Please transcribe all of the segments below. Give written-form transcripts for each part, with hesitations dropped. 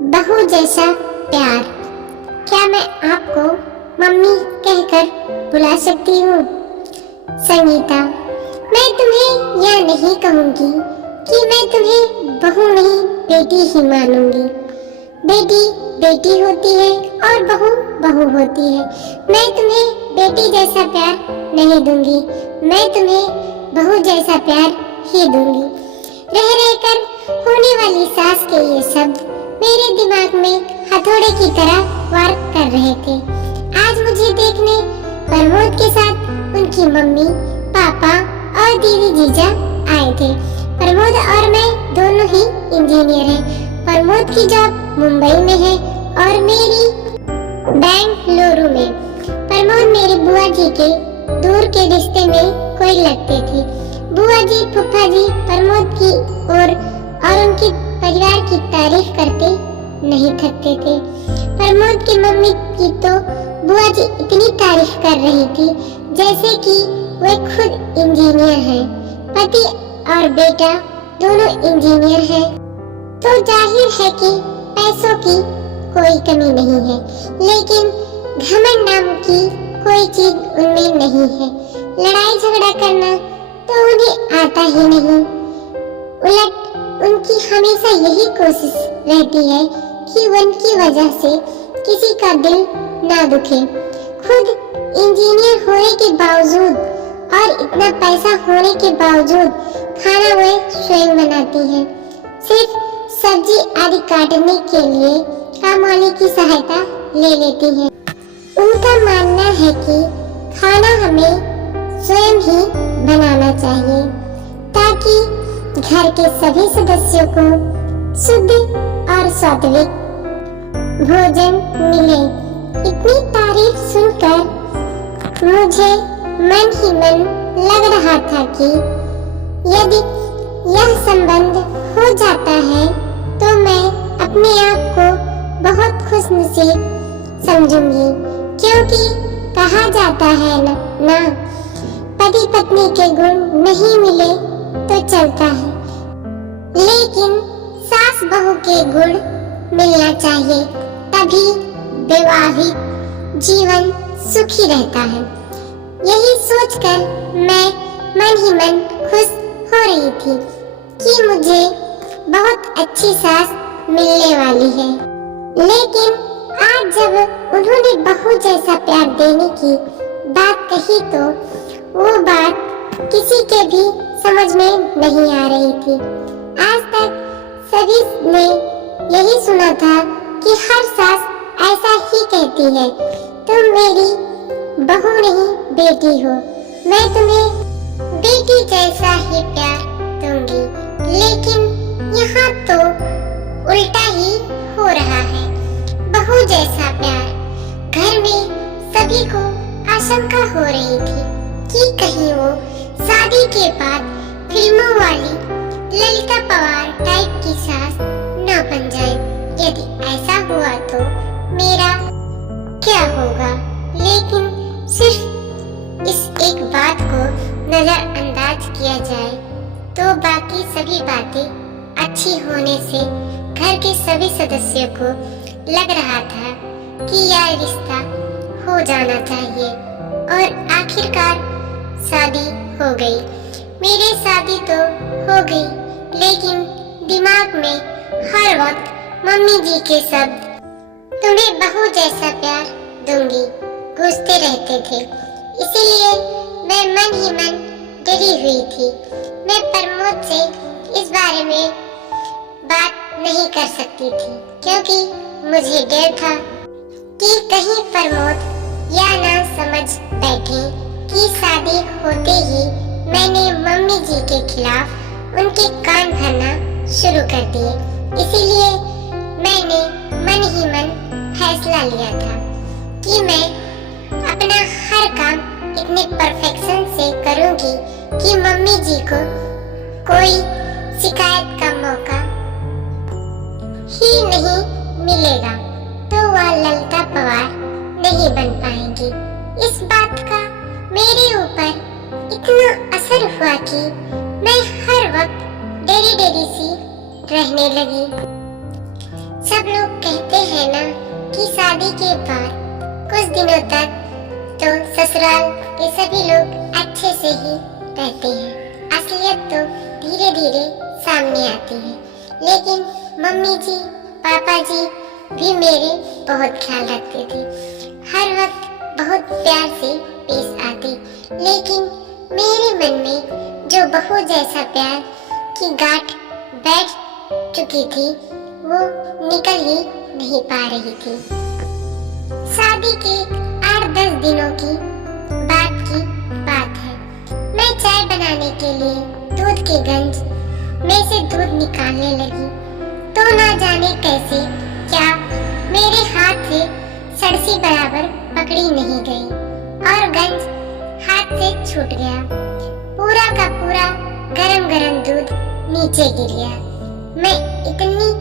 बहू जैसा प्यार। क्या मैं आपको मम्मी कहकर बुला सकती हूँ? संगीता, मैं तुम्हें यह नहीं कहूँगी कि मैं तुम्हें बहू नहीं बेटी ही मानूंगी। बेटी बेटी होती है और बहू बहू होती है। मैं तुम्हें बेटी जैसा प्यार नहीं दूंगी, मैं तुम्हें बहू जैसा प्यार ही दूंगी। रह रहकर होने वाली सास के ये शब्द मेरे दिमाग में हथौड़े की तरह वार कर रहे थे। आज मुझे देखने प्रमोद के साथ उनकी मम्मी, पापा और दीदी जीजा आए थे। प्रमोद और मैं दोनों ही इंजीनियर हैं। प्रमोद की जॉब मुंबई में है और मेरी बेंगलुरु में। प्रमोद मेरी बुआ जी के दूर के रिश्ते में कोई लगते थे। बुआ जी, फूफा जी प्रमोद की और उनके परिवार की तारीफ करते नहीं थकते थे। प्रमोद की मम्मी की तो बुआ जी इतनी तारीफ कर रही थी जैसे कि वे खुद इंजीनियर हैं। पति और बेटा दोनों इंजीनियर हैं, तो जाहिर है कि पैसों की कोई कमी नहीं है, लेकिन घमंड नाम की कोई चीज उनमें नहीं है। लड़ाई झगड़ा करना तो उन्हें आता ही नहीं। उलट उनकी हमेशा यही कोशिश रहती है कि उनकी वजह से किसी का दिल ना दुखे। खुद इंजीनियर होने के बावजूद और इतना पैसा होने के बावजूद खाना वे स्वयं बनाती है। सिर्फ सब्जी आदि काटने के लिए काम वाले की सहायता ले लेती है। उनका मानना है कि खाना हमें स्वयं ही बनाना चाहिए ताकि घर के सभी सदस्यों को शुद्ध और सात्विक भोजन मिले। इतनी तारीफ सुनकर मुझे मन ही मन लग रहा था कि यदि यह संबंध हो जाता है तो मैं अपने आप को बहुत खुशनसीब समझूंगी, क्योंकि कहा जाता है ना पति पत्नी के गुण नहीं मिले तो चलता है, लेकिन सास बहू के गुण मिलना चाहिए, तभी वैवाहिक जीवन सुखी रहता है। यही सोचकर मैं मन ही मन खुश हो रही थी कि मुझे बहुत अच्छी सास मिलने वाली है। लेकिन आज जब उन्होंने बहू जैसा प्यार देने की बात कही तो वो बात किसी के भी समझ में नहीं आ रही थी। आज तक सभी ने यही सुना था कि हर सास ऐसा ही कहती है, तुम मेरी बहू नहीं बेटी हो, मैं तुम्हें बेटी जैसा ही प्यार दूंगी। लेकिन यहाँ तो उल्टा ही हो रहा है। बहू जैसा प्यार। घर में सभी को आशंका हो रही थी कि कहीं वो शादी के बाद फिल्मों वाली ललिता पवार टाइप की सास न बन जाए। यदि ऐसा हुआ तो मेरा क्या होगा? लेकिन सिर्फ इस एक बात को नजरअंदाज किया जाए तो बाकी सभी बातें अच्छी होने से घर के सभी सदस्यों को लग रहा था कि यह रिश्ता हो जाना चाहिए और आखिरकार शादी हो गई। मेरी शादी तो हो गई, लेकिन दिमाग में हर वक्त मम्मी जी के शब्द तुम्हें बहू जैसा प्यार दूंगी गूंजते रहते थे। इसीलिए मैं मन ही मन डरी हुई थी। मैं प्रमोद से इस बारे में बात नहीं कर सकती थी, क्योंकि मुझे डर था कि कहीं प्रमोद या ना समझ बैठे कि शादी होते ही मैंने मम्मी जी के खिलाफ उनके कान भरना शुरू कर दिए। इसीलिए मैंने मन ही मन फैसला लिया था कि मैं अपना हर काम इतने परफेक्शन से करूंगी कि मम्मी जी को कोई शिकायत का मौका ही नहीं मिलेगा, तो वह ललिता पवार नहीं बन पाएंगी। इस बात का मेरे ऊपर इतना असर हुआ कि मैं हर वक्त डेरी सी रहने लगी। सब लोग शादी के बाद कुछ दिनों तक तो ससुराल के सभी लोग अच्छे से ही रहते हैं। असलियत तो धीरे धीरे सामने आती है, लेकिन मम्मी जी पापा जी भी मेरे बहुत ख्याल रखते थे। हर वक्त बहुत प्यार से पेश आते, लेकिन मेरे मन में जो बहू जैसा प्यार की गांठ बैठ चुकी थी वो निकल ही नहीं पा रही थी। शादी के 8-10 दिनों की बात है। मैं चाय बनाने के लिए दूध के गंज में से दूध निकालने लगी तो ना जाने कैसे क्या मेरे हाथ से सड़सी बराबर पकड़ी नहीं गई और गंज हाथ से छूट गया। पूरा का पूरा गरम गरम दूध नीचे गिर गया। मैं इतनी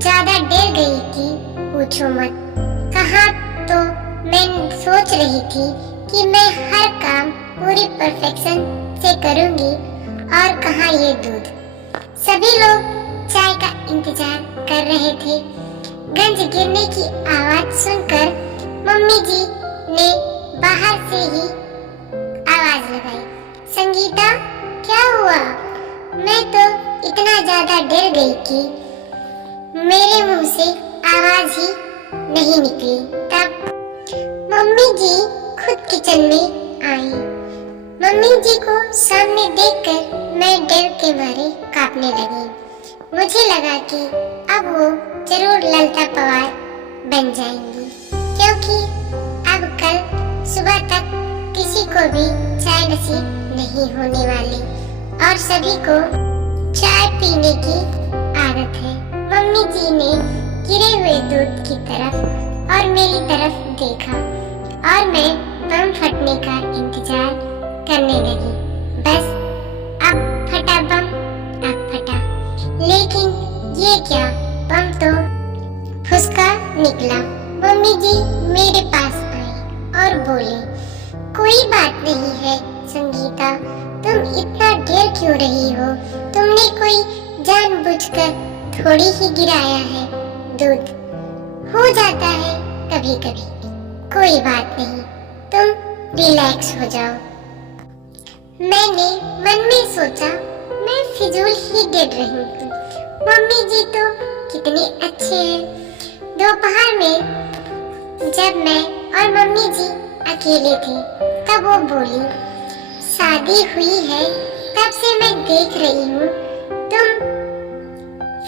ज्यादा डर गई कि पूछो मत। कहाँ तो मैं सोच रही थी कि मैं हर काम पूरी परफेक्शन से करूंगी और कहाँ ये दूध। सभी लोग चाय का इंतजार कर रहे थे। गंज गिरने की आवाज सुनकर मम्मी जी ने बाहर से ही आवाज लगाई, संगीता क्या हुआ? मैं तो इतना ज्यादा डर गई कि मेरे मुंह से आवाज ही नहीं निकली। तब मम्मी जी खुद किचन में आई। मम्मी जी को सामने देखकर मैं डर के मारे कांपने लगी। मुझे लगा कि अब वो जरूर ललिता पवार बन जाएंगी, क्योंकि अब कल सुबह तक किसी को भी चाय नसीब नहीं होने वाली और सभी को चाय पीने की आदत है। मम्मी जी ने गिरे हुए दूध की तरफ और मेरी तरफ देखा और मैं बम फटने का इंतजार करने लगी। बस अब फटा बम, अब फटा। लेकिन ये क्या, बम तो फुसका निकला। मम्मी जी मेरे पास आई और बोले, कोई बात नहीं है संगीता, तुम इतना डर क्यों रही हो? तुमने कोई जानबूझकर थोड़ी ही गिराया है दूध, हो जाता है कभी कभी, कोई बात नहीं, तुम रिलैक्स हो जाओ। मैंने मन में सोचा, मैं फिजूल ही डर रही हूँ, मम्मी जी तो कितने अच्छे हैं। दोपहर में जब मैं और मम्मी जी अकेले थे तब वो बोली, शादी हुई है तब से मैं देख रही हूँ तुम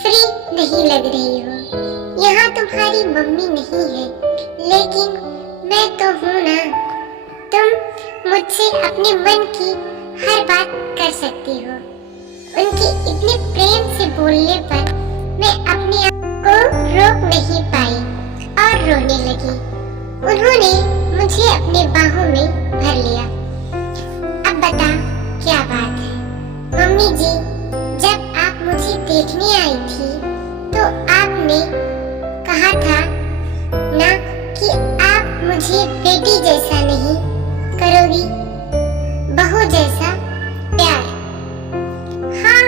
फ्री नहीं लग रही हो। यहाँ तुम्हारी मम्मी नहीं है, लेकिन मैं तो हूँ ना। तुम मुझसे अपने मन की हर बात कर सकती हो। उनके इतने प्रेम से बोलने पर मैं अपने आप को रोक नहीं पाई और रोने लगी। उन्होंने मुझे अपने बाहों में भर लिया। अब बता क्या बात है? मम्मी जी, जब आप मुझे देखने आई थी तो आपने कहा था ना कि आप मुझे बेटी जैसा नहीं करोगी, बहू जैसा प्यार। हाँ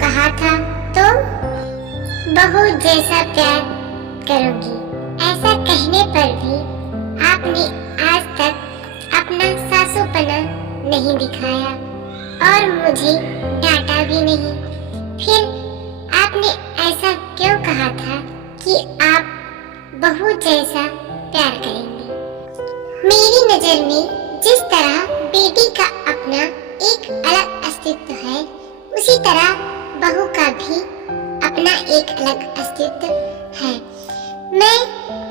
कहा था, तो बहू जैसा प्यार करूंगी। ऐसा कहने पर भी आपने आज तक अपना सासूपना नहीं दिखाया और मुझे डांटा भी नहीं। फिर आपने ऐसा क्यों कहा था कि आप बहू जैसा प्यार करेंगे? मेरी नजर में जिस तरह बेटी का अपना एक अलग अस्तित्व है, उसी तरह बहू का भी अपना एक अलग अस्तित्व है। मैं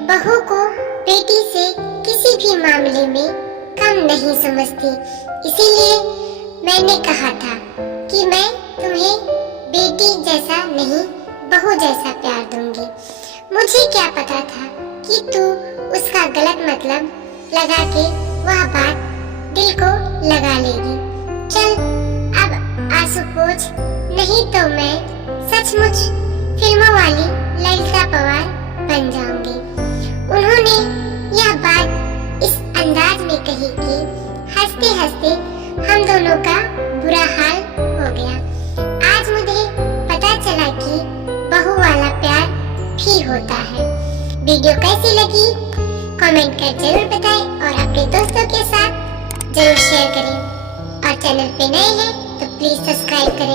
बहू को बेटी से किसी भी मामले में कम नहीं समझती, इसीलिए मैंने कहा था कि मैं तुम्हें बेटी जैसा नहीं, बहू जैसा प्यार दूंगी। मुझे क्या पता था कि तू उसका गलत मतलब लगा के वह बात दिल को लगा लेगी। चल अब आंसू पोंछ, नहीं तो मैं सचमुच फिल्मों वाली ललिता पवार बन जाऊंगी। उन्होंने यह बात इस अंदाज में कही कि हंसते हंसते हम दोनों का बुरा हाल हो गया। आज मुझे पता चला कि बहू वाला प्यार भी होता है। वीडियो कैसी लगी कमेंट कर जरूर बताएं और अपने दोस्तों के साथ जरूर शेयर करें। और चैनल पे नए हैं तो प्लीज सब्सक्राइब करें।